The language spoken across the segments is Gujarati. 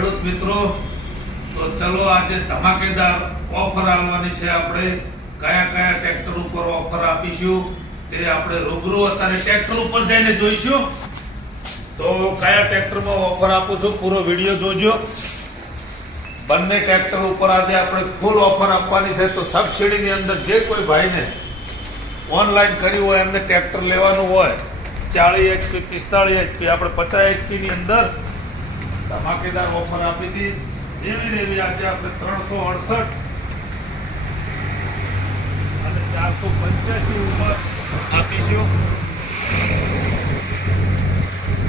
ખેડૂત મિત્રો, તો ચલો આજે ધમાકેદાર ઓફર આવવાની છે. આપણે કયા કયા ટ્રેક્ટર ઉપર ઓફર આપીશું તે આપણે રૂબરૂ અત્યારે ટ્રેક્ટર ઉપર જઈને જોઈશું. તો કયા ટ્રેક્ટરમાં ઓફર આપું છું પૂરો વિડીયો જોજો. બંને ટ્રેક્ટર ઉપર આજે આપણે ફૂલ ઓફર આપવાની છે. તો સબસિડીની અંદર જે કોઈ ભાઈને ઓનલાઈન કર્યું હોય એમને ટ્રેક્ટર લેવાનું હોય 40 HP 45 HP આપણે 50 HP ની અંદર ધમાકેદાર ઓફર આપી હતી. એવી ને એવી આજે આપણે 368 અને 485 ઉપર આપીશું.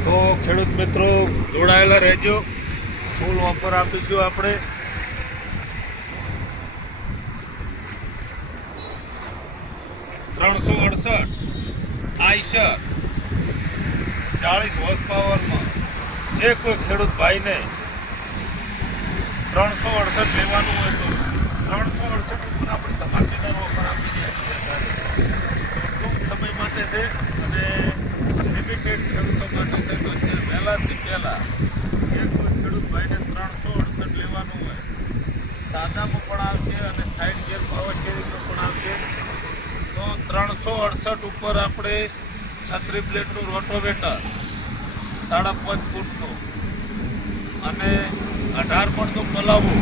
તો ખેડૂત મિત્રો જોડાયેલા રહેજો. ફૂલ ઓફર આપીશું આપણે. આઈશર 40 હોર્સ પાવરમાં જે કોઈ ખેડૂત ભાઈને 368 લેવાનું હોય તો 368 ઉપર આપણે ધમાકેદાર ઓફર આપી રહ્યા છીએ. ટૂંક સમય માટે છે અને લિમિટેડ ખેડૂતો માટે છે. તો વહેલાથી પહેલાં જે કોઈ ખેડૂત ભાઈને 368 લેવાનું હોય, સાદામાં પણ આવશે અને 60 ગેર પાવર સ્ટીરિંગમાં પણ આવશે. તો 368 ઉપર આપણે 36 પ્લેટનું રોટોવેટર 5.5 ફૂટનું અને 18 મણનું પલાવું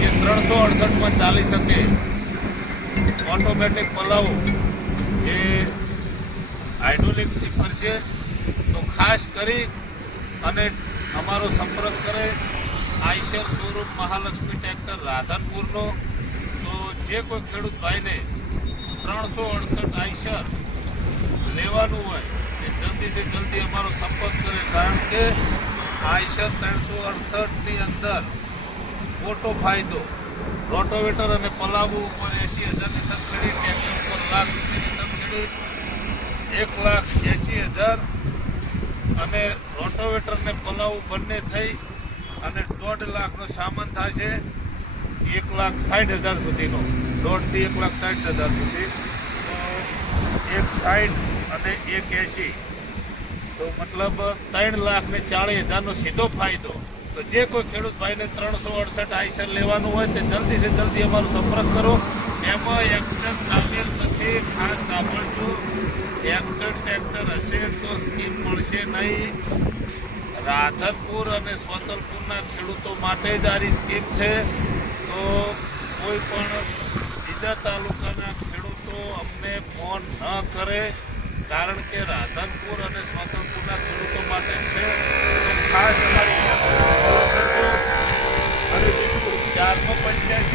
જે 368માં ચાલી શકે, ઓટોમેટિક પલાવું જે હાઇડ્રોલિકથી ફરશે. તો ખાસ કરી અને અમારો સંપર્ક કરે આઈશર શોરૂમ મહાલક્ષ્મી ટ્રેક્ટર રાધનપુરનો. તો જે કોઈ ખેડૂત ભાઈને 368 આઈશર લેવાનું હોય એ જલ્દી જલ્દી અમારો સંપર્ક કરે. કારણ કે આઈશર 368ની અંદર મોટો ફાયદો, રોટોવેટર અને પલાવું ઉપર 80,000ની સબસિડી, ટ્રેક્ટર ઉપર ₹1,00,000 સબસિડી, 1,80,000 અને રોટોવેટર ને પલાવું બંને થઈ અને 1.5 લાખનો સામાન થશે 1,60,000 સુધીનો, 1.5 થી 1,60,000 સુધી. તો 1,60 અને 1,80 તો મતલબ 3,40,000નો સીધો ફાયદો. તો જે કોઈ ખેડૂત ભાઈને 368 આઈશર લેવાનું હોય તે જલ્દી જલ્દી અમારો સંપર્ક કરો. એમાં એક્શન સામેલ નથી, ખાસ સાંભળજો. એક્શન ટ્રેક્ટર હશે તો સ્કીમ મળશે નહીં. રાધનપુર અને સ્વતલપુરના ખેડૂતો માટે જ આ સ્કીમ છે. તો કોઈ પણ બીજા તાલુકાના ખેડૂતો અમને ફોન ન કરે, કારણ કે રાધનપુર અને સ્વતલપુરના ખેડૂતો માટે છે. તો ખાસ અમારી અને બીજું 485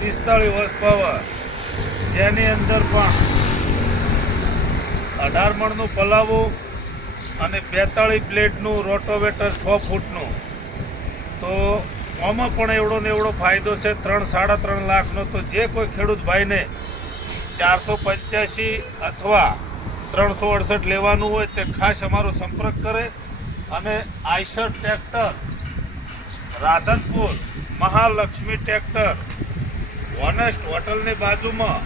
45 હોર્સ પાવર, જેની અંદર પણ 18 મણનું પલાવું અને 42 પ્લેટનું રોટોવેટર 6 ફૂટનું. તો આમાં પણ એવડો ને એવડો ફાયદો છે 3-3.5 લાખનો. તો જે કોઈ ખેડૂત ભાઈને 485 અથવા 368 લેવાનું હોય તે ખાસ અમારો સંપર્ક કરે. અને Eicher tractor Radhanpur Mahalakshmi tractor honest હોટલની બાજુમાં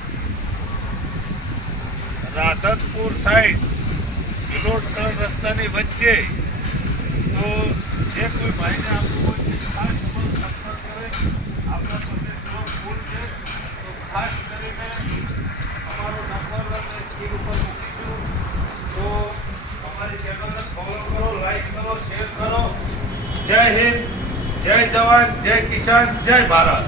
રાધનપુર સાઈડ કિલોટ રસ્તાની વચ્ચે. તો જે કોઈ ભાઈને આપવું હોય તે ખાસ સંપર્ક કરે. આપણા પાસે ફૂલ છે. તો ખાસ કરીને અમારો નંબર સ્ક્રીન ઉપર મૂકીશું. તો અમારી ચેનલને ફોલો કરો, લાઈક કરો, શેર કરો. જય હિન્દ, જય જવાન, જય કિસાન, જય ભારત.